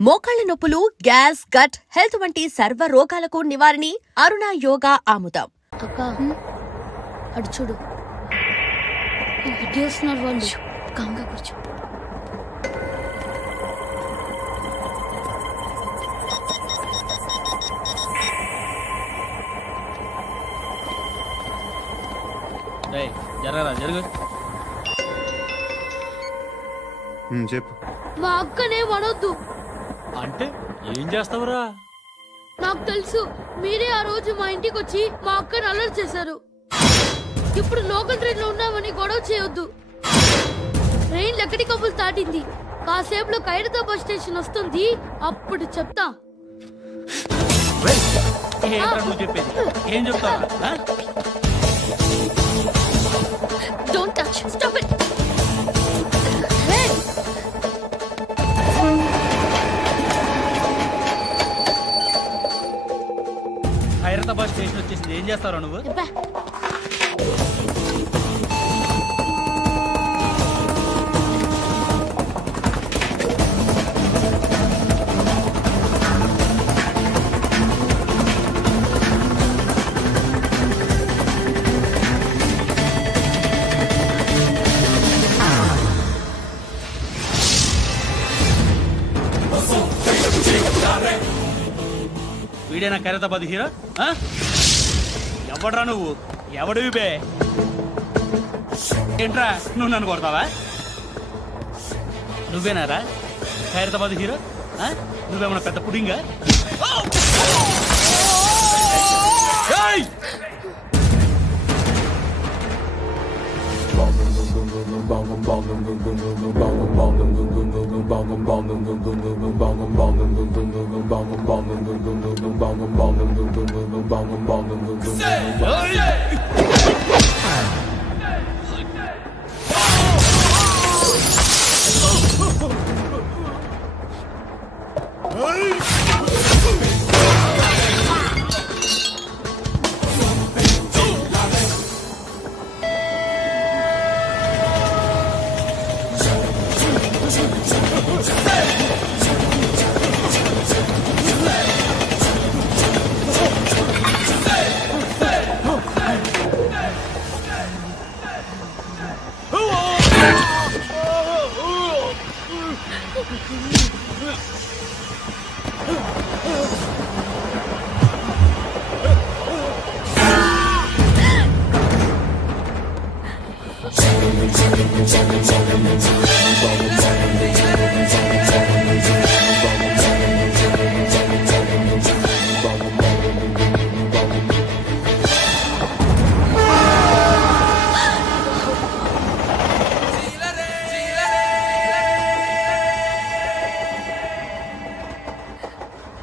మోకాళ్ల నొప్పులు, gas, gut health వంటి సర్వ రోగాలకు నివారణి అరుణ యోగా ఆముదం. అక్క అడు చూడు, వస్తున్నారు వాళ్ళు. కంగా కూర్చో. జరగరా జరుగు. చెప్పు. మా అక్కనే వనొద్దు అంటే ఏం చేస్తావురా? నాకు తెలుసు, మీరే ఆ రోజు మా ఇంటికి వచ్చి మా అక్కని అలర్ట్ చేశారు. ఇప్పుడు లోకల్ ట్రైన్ లో ఉన్నామని గొడవ చేయొద్దు. ట్రైన్ లక్కడి కప్పులు దాటింది. కాసేపులో ఖైరతాబాద్ స్టేషన్ వస్తుంది, అప్పుడు చెప్తా. చెప్పేది ఏం చెప్తావా? Don't touch. Stop it. Khairatabad station వచ్చేసింది. ఏం చేస్తారా నువ్వు? వీడేనా ఖైరతాబాద్ హీరో? ఎవడ్రా నువ్వు? ఎవడివి బే? ఏంట్రా నువ్వు నన్ను కొడతావా? నువ్వేనారా ఖైరతాబాద్ హీరో? నువ్వేమన్నా పెద్ద పుడింగా?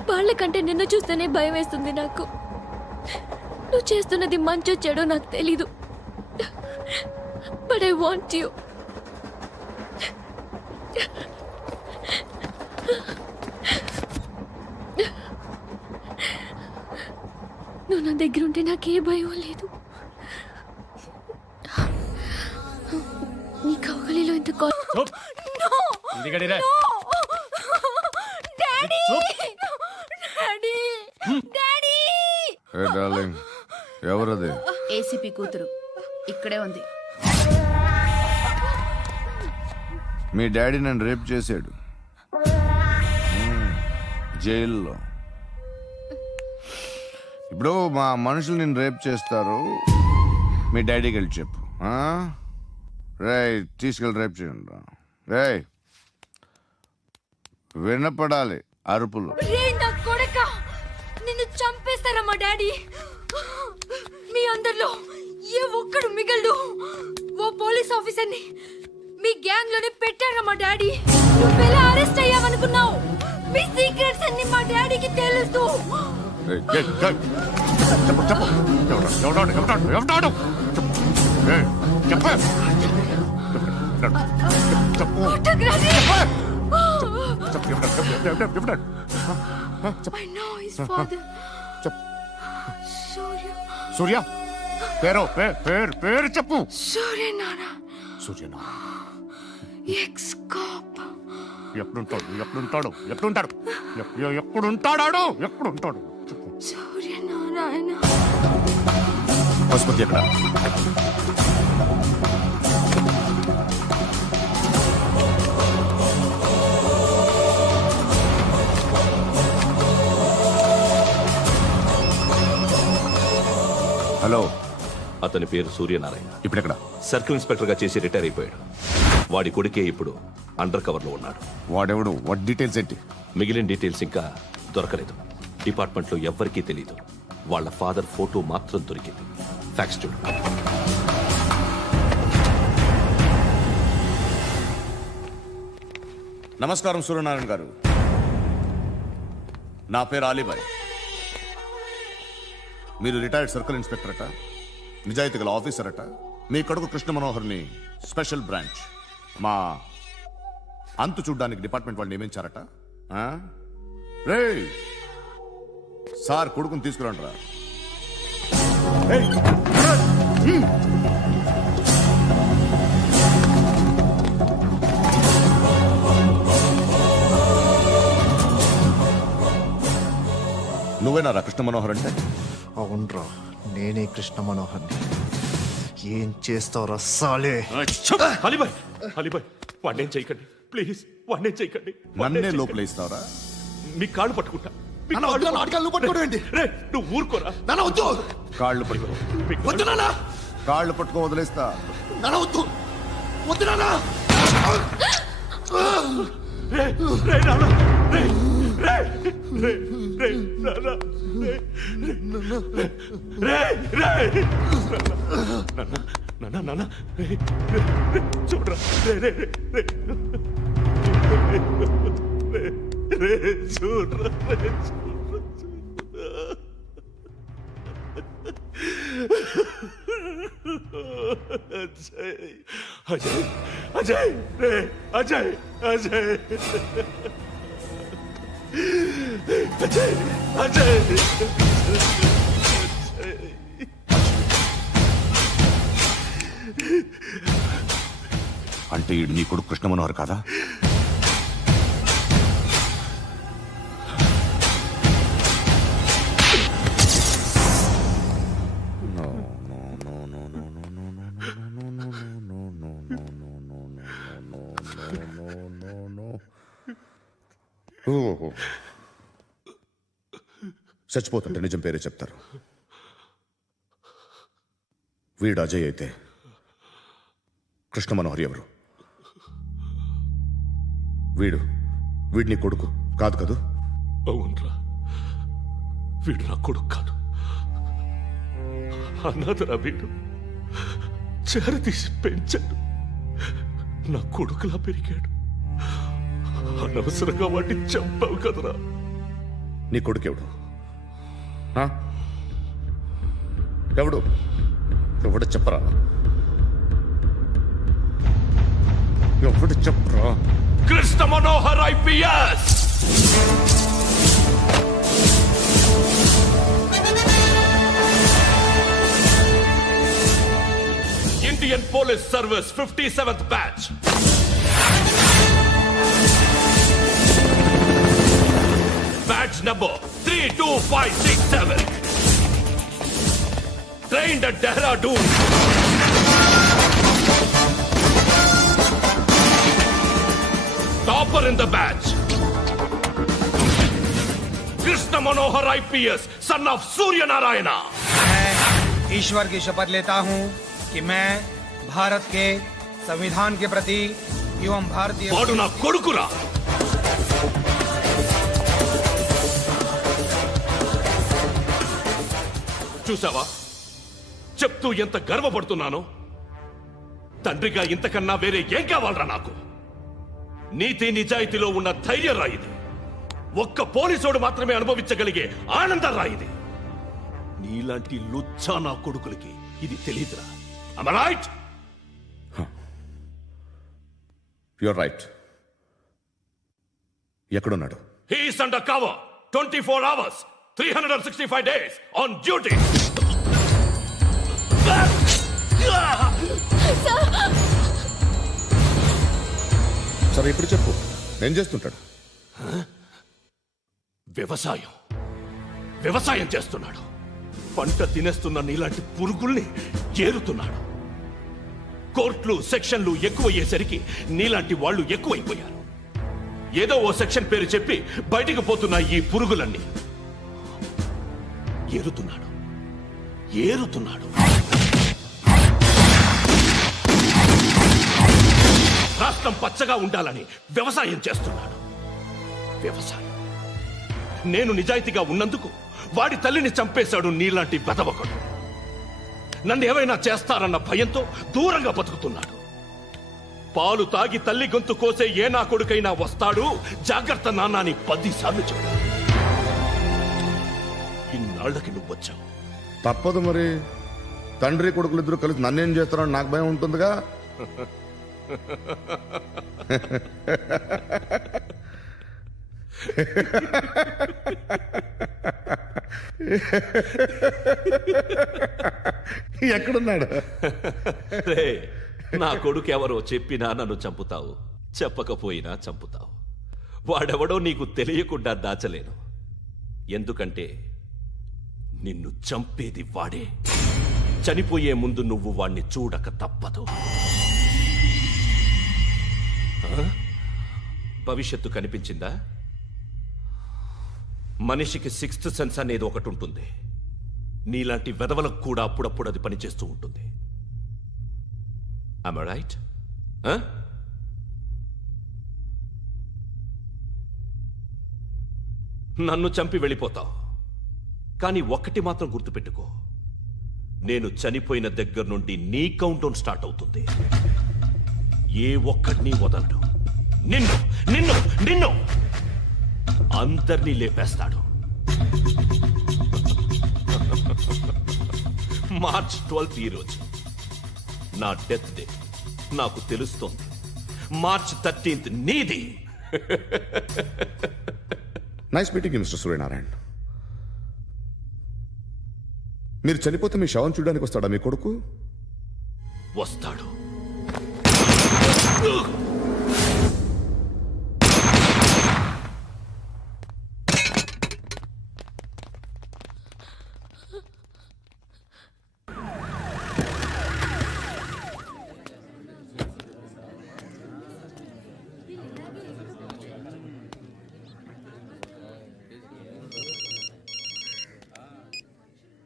వాళ్ళకంటే నిన్ను చూస్తేనే భయం వేస్తుంది నాకు. నువ్వు చేస్తున్నది మంచో చెడో నాకు తెలీదు, బట్ ఐ వాంట్ యూ. నువ్వు నా దగ్గర ఉంటే నాకే భయం లేదు. నీ కౌగలిలో ఇంత ఎవరది? ఏసీపీ కూతురు ఇక్కడే ఉంది. మీ డాడీ నన్ను రేప్ చేశాడు జైల్లో. ఇప్పుడు మా మనుషులు నిన్ను రేప్ చేస్తారు, మీ డాడీకి వెళ్ళి చెప్పు. రేయ్ తీసుకెళ్ళి రేప్ చేయండి. రేయ్ వినపడాలి అరుపులు. నిన్ను చంపేస్తారా మా డాడీ? మీ అందరిలో ఏ ఒక్కడు మిగలడు. ఓ పోలీస్ ఆఫీసర్ని మీ గ్యాంగ్ లోనే పెట్టారా మా డాడీ? నువ్వెలా అరెస్ట్ అయ్యావనుకున్నావు? మీ సీక్రెట్స్ అన్ని మా డాడీకి తెలుసు. I know his father. సూర్య పేరు పేరు చెప్పు. సూర్య నాన్న. సూర్య నాన్న ఎక్స్ కాప్. ఎక్కడుంటాడు సూర్యనారాయణ పశుపతి ఎక్కడ? హలో, అతని పేరు సూర్యనారాయణ. ఇప్పుడెక్కడ? సర్కిల్ ఇన్స్పెక్టర్ గా చేసి రిటైర్ అయిపోయాడు. వాడి కొడుకే ఇప్పుడు అండర్ కవర్ లో ఉన్నాడు. వాడెవడు? వాట్ డీటెయిల్స్ ఏంటి? మిగిలిన డీటెయిల్స్ ఇంకా దొరకలేదు. డిపార్ట్మెంట్ లో ఎవ్వరికీ తెలీదు. వాళ్ళ ఫాదర్ ఫోటో మాత్రం దొరికింది. ఫ్యాక్స్ చూడు. నమస్కారం సూర్యనారాయణ గారు. నా పేరు అలీబాయ్. మీరు రిటైర్డ్ సర్కిల్ ఇన్స్పెక్టర్ అట, నిజాయితీ గల ఆఫీసర్ అట. మీ కొడుకు కృష్ణ మనోహర్ని స్పెషల్ బ్రాంచ్ మా అంతు చూడ్డానికి డిపార్ట్మెంట్ వాళ్ళు నియమించారట. రే సార్, కొడుకుని తీసుకురండి రా. నువ్వేనా రా కృష్ణ మనోహర్ అంటే? అవునరా, నేనే కృష్ణ మనోహర్ని. ఏం చేస్తావురా సాలే? అలీబాయ్, అలీబాయ్, వాడినేం చేయకండి ప్లీజ్, వాడినేం చేయకండి. నన్నే లోపల ఇస్తావరా? మీ కాళ్ళు పట్టుకుంటా. రే, నువ్వు ఊరుకోరా. కాళ్ళు పట్టుకో. కాళ్ళు పట్టుకో, వదిలేస్తా. రే, రే, నాన్న, రే, రే, రే, రే, నాన్న, రే, రే, రే, నాన్న, నాన్న, రే, రే, రే, చూడరా, రే, రే, రే, రే, రే, రే, చూడరా, రే, అజయ్, అజయ్, అజయ్, రే, అజయ్, అజయ్, అజయ్, అజయ్, అంటే ఈడు నీ కొడుకు కృష్ణ మనోహర్ కాదా? చచ్చిపోతుంటే నిజం పేరే చెప్తారు. వీడు అజయ్ అయితే కృష్ణ మనోహర్ ఎవరు? వీడిని కొడుకు కాదు కదూ? అవునరా, వీడు నా కొడుకు కాదు. అన్నదరా వీడు. చేరతీసి పెంచాడు. నా కొడుకులా పెరిగాడు. అనవసరంగా వాడిని చంపావు కదరా. నీ కొడుకెవడు? ఎవడు? ఎవడు చెప్పరా? ఎవడు చెప్పరా? Krishna Manohar IPS. Indian police service 57th batch. Badge number 32567. Trained at Dehradun. Topper in the batch. Krishna Manohar IPS, son of Surya Narayana. मैं ईश्वर की शपथ लेता हूं कि मैं भारत के संविधान के प्रति एवं भारतीय వాడు నా కొడుకురా. చూసావా, చెప్తూ ఎంత గర్వపడుతున్నానో. తండ్రిగా ఇంతకన్నా వేరే ఏం కావాలరా నాకు? నీతి నిజాయితీలో ఉన్న ధైర్యం రాయిది. ఒక్క పోలీసోడు మాత్రమే అనుభవించగలిగే ఆనందం రాయిది. నీలాంటి లుచ్చా నా కొడుకులకి ఇది తెలియదురా. Am I right? You're right. ఎక్కడున్నాడు? He is under cover 24 hours 365 days on duty. సరే ఇప్పుడు చెప్పు, ఏం చేస్తుంటాడు? వ్యవసాయం చేస్తున్నాడు. పంట తినేస్తున్న నీలాంటి పురుగుల్ని ఏరుతున్నాడు. కోర్టులు సెక్షన్లు ఎక్కువయ్యేసరికి నీలాంటి వాళ్ళు ఎక్కువైపోయారు. ఏదో ఓ సెక్షన్ పేరు చెప్పి బయటికి పోతున్న ఈ పురుగులన్నీ ఏరుతున్నాడు. రాష్ట్రం పచ్చగా ఉండాలని వ్యవసాయం చేస్తున్నాడు. నేను నిజాయితీగా ఉన్నందుకు వాడి తల్లిని చంపేశాడు నీలాంటి బెదవకుడు. నన్ను ఏమైనా చేస్తారన్న భయంతో దూరంగా బతుకుతున్నాడు. పాలు తాగి తల్లి గొంతు కోసే ఏ నా కొడుకైనా వస్తాడు, జాగ్రత్త నాన్నని 10 సార్లు చెప్పు. ఇన్నాళ్లకి నువ్వు వచ్చావు. తప్పదు మరి. తండ్రి కొడుకులు ఇద్దరు కలిసి నన్నేం చేస్తారని నాకు భయం ఉంటుందిగా. ఎక్కడున్నాడు? నా కొడుకు ఎవరో చెప్పినా నన్ను చంపుతావు, చెప్పకపోయినా చంపుతావు. వాడెవడో నీకు తెలియకుండా దాచలేను. ఎందుకంటే నిన్ను చంపేది వాడే. చనిపోయే ముందు నువ్వు వాణ్ణి చూడక తప్పదు. భవిష్యత్తు కనిపించిందా? మనిషికి 6th సెన్స్ అనేది ఒకటి ఉంటుంది. నీలాంటి వెధవలకు కూడా అప్పుడప్పుడు అది పనిచేస్తూ ఉంటుంది. Am I right? నన్ను చంపి వెళ్ళిపోతావు. కానీ ఒక్కటి మాత్రం గుర్తుపెట్టుకో, నేను చనిపోయిన దగ్గర నుండి నీ కౌంటౌన్ స్టార్ట్ అవుతుంది. ఏ ఒక్కడిని వదలడు. నిన్ను అందరినీ లేపేస్తాడు. మార్చ్ 12th ఈ రోజు నా డెత్ డే. నాకు తెలుస్తోంది. మార్చ్ 13th నీది. Nice meeting mister Suryanarayana. మీరు చనిపోతే మీ శవం చూడడానికి వస్తాడా మీ కొడుకు? వస్తాడు.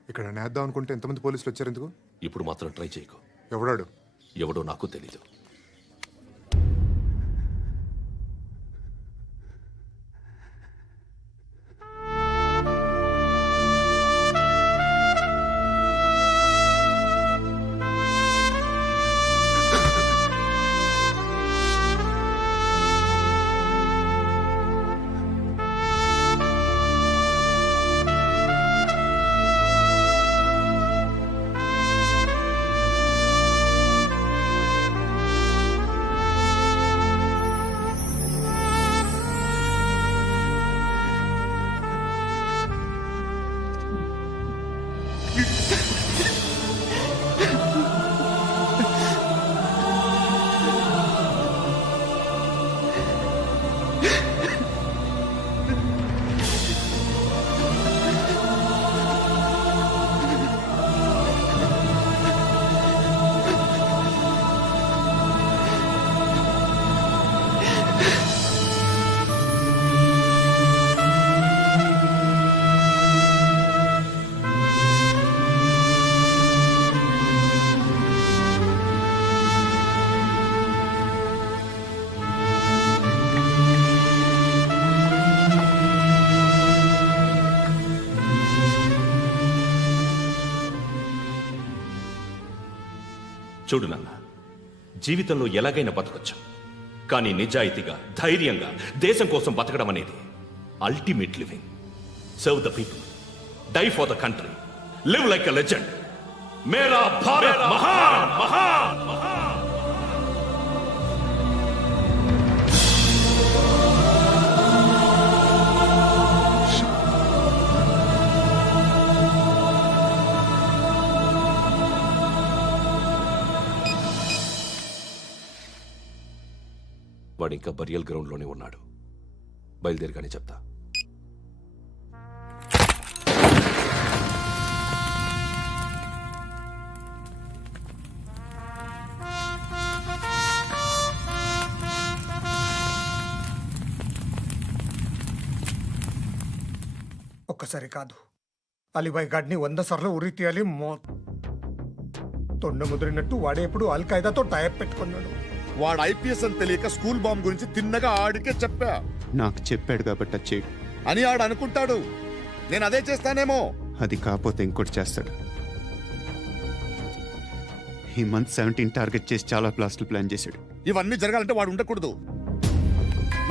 ఇక్కడ నేద్దాం అనుకుంటే ఎంతమంది పోలీసులు వచ్చారు ఎందుకు? ఇప్పుడు మాత్రం ట్రై చేయకు. ఎవడాడు? ఎవడో నాకు తెలీదు. చూడు నాన్న, జీవితంలో ఎలాగైనా బతకొచ్చు. కానీ నిజాయితీగా, ధైర్యంగా దేశం కోసం బతకడం అనేది ultimate living. Serve the people, die for the country, live like a legend. మేరా భారత్ మహాన్ మహాన్ మహాన్. వాడు ఇంకా బరియల్ గ్రౌండ్లోనే ఉన్నాడు. బయలుదేరగానే చెప్తా. ఒక్కసారి కాదు, అలీబాయ్ గాడిని 100 సార్లు ఉరి తీయాలి. తొండ ముదిరినట్టు వాడేప్పుడు అల్ ఖైదాతో టైప్ పెట్టుకున్నాడు. వాడు ఐపీఎస్ అని తెలియక స్కూల్ బాంబ్ గురించి తిన్నగా ఆడికే చెప్పా. నాకు చెప్పాడు కాబట్టి అది చేయడు అని ఆడు అనుకుంటాడు. నేను అదే చేస్తానేమో. అది కాకపోతే ఇంకోటి చేస్తాడు. ఈ మంత్ 17 టార్గెట్ చేసి చాలా బ్లాస్టులు ప్లాన్ చేశాడు. ఇవన్నీ జరగాలంటే వాడు ఉండకూడదు.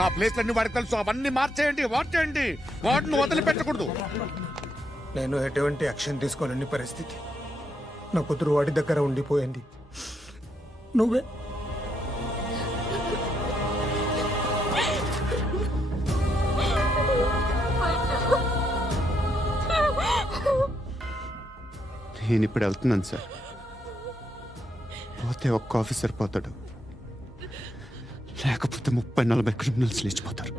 నా ప్లేస్లన్నీ వాడికి తెలుసు. అవన్నీ మార్చేయండి, వాటేయండి. వాటిని వదిలిపెట్టకూడదు. నేను ఎటువంటి యాక్షన్ తీసుకోలేని పరిస్థితి. నా కూతురు వాడి దగ్గర ఉండిపోయింది. నువ్వే నేను ఇప్పుడు వెళ్తున్నాను సార్. పోతే ఒక్క ఆఫీసర్ పోతాడు, లేకపోతే 30-40 క్రిమినల్స్ లేచిపోతారు.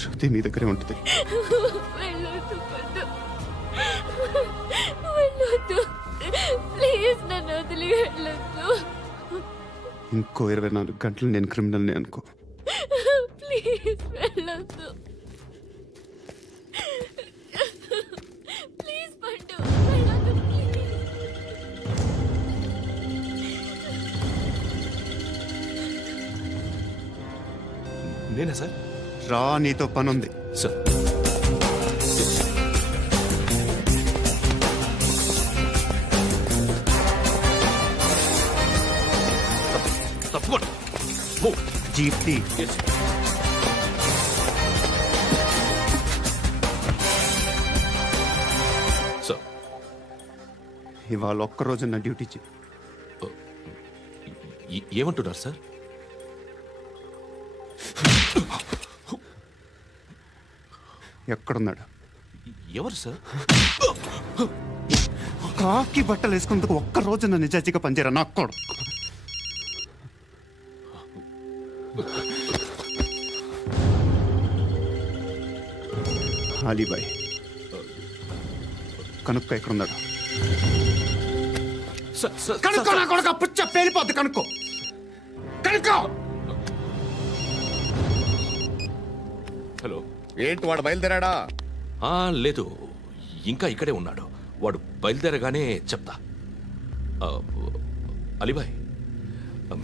శృతి మీ దగ్గరే ఉంటుంది. ఇంకో 24 గంటలు నేను క్రిమినల్ని అనుకో. ప్లీజ్ వెళ్ళొద్దు. ప్లీజ్ పండు వెళ్ళొద్దు. నేనా సార్? రా, నీతో పని ఉంది. సార్ తప్పకుండా జీప్తి సార్. ఇవాళ ఒక్కరోజు నా డ్యూటీ చేయి. ఏమంటున్నారు సార్? ఎక్కడున్నాడు? ఎవరు సార్? కాకి బట్టలు వేసుకున్నందుకు ఒక్కరోజు నా నిజాజీగా పనిచేయరా నాకు కొడుకు. అలీబాయ్ కనుక్కో, ఎక్కడున్నాడు? కనుక్కో నా కొడుకు. పుచ్చ పేలిపోద్ది. కనుక్కో. హలో. ఏంటి వాడు బయలుదేరాడా? లేదు, ఇంకా ఇక్కడే ఉన్నాడు. వాడు బయలుదేరగానే చెప్తా. అలీబాయ్,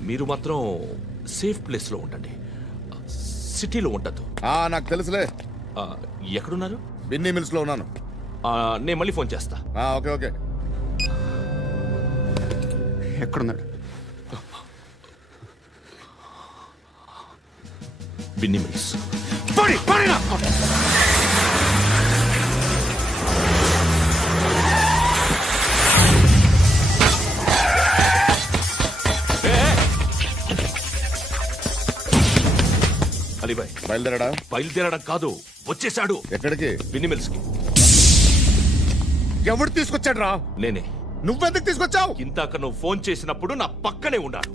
మీరు మాత్రం సేఫ్ ప్లేస్లో ఉండండి. సిటీలో ఉండద్దు. నాకు తెలుసులే. ఎక్కడున్నారు? బిన్నీ మిల్స్ లో ఉన్నాను. నేను మళ్ళీ ఫోన్ చేస్తా. Okay okay. ఎక్కడున్నాడు? బిన్నీ మిల్స్. అలీబాయ్ బయలుదేరాడా? బయలుదేరడం కాదు, వచ్చేశాడు. ఎక్కడికి? బిన్నీ మిల్స్ కి. ఎవడు తీసుకొచ్చాడు రా? నేనే. నువ్వెందుకు తీసుకొచ్చావు? ఇందాక నువ్వు ఫోన్ చేసినప్పుడు నా పక్కనే ఉన్నాడు.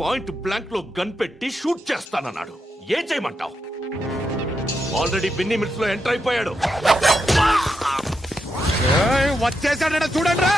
పాయింట్ బ్లాంక్ లో గన్ పెట్టి షూట్ చేస్తానన్నాడు. ఏం చేయమంటావు? ఆల్రెడీ బిన్నీ మిల్స్ లో ఎంటర్ అయిపోయాడు. వచ్చేసాడ చూడండి రా.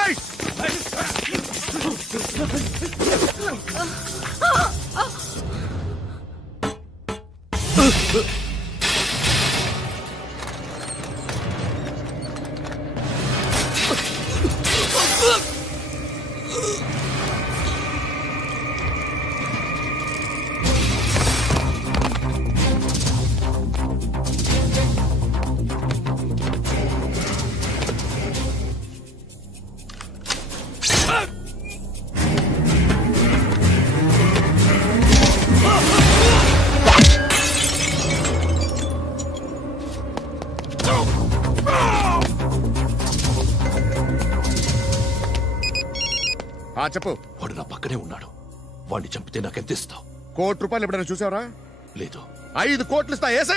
చెప్పు. వాడు నా పక్కనే ఉన్నాడు. వాడిని చంపితే నాకెంత ఇస్తావు? ₹1 కోటి ఎప్పుడైనా చూసావరా? లేదు. 5 కోట్లు ఇస్తా. ఏసై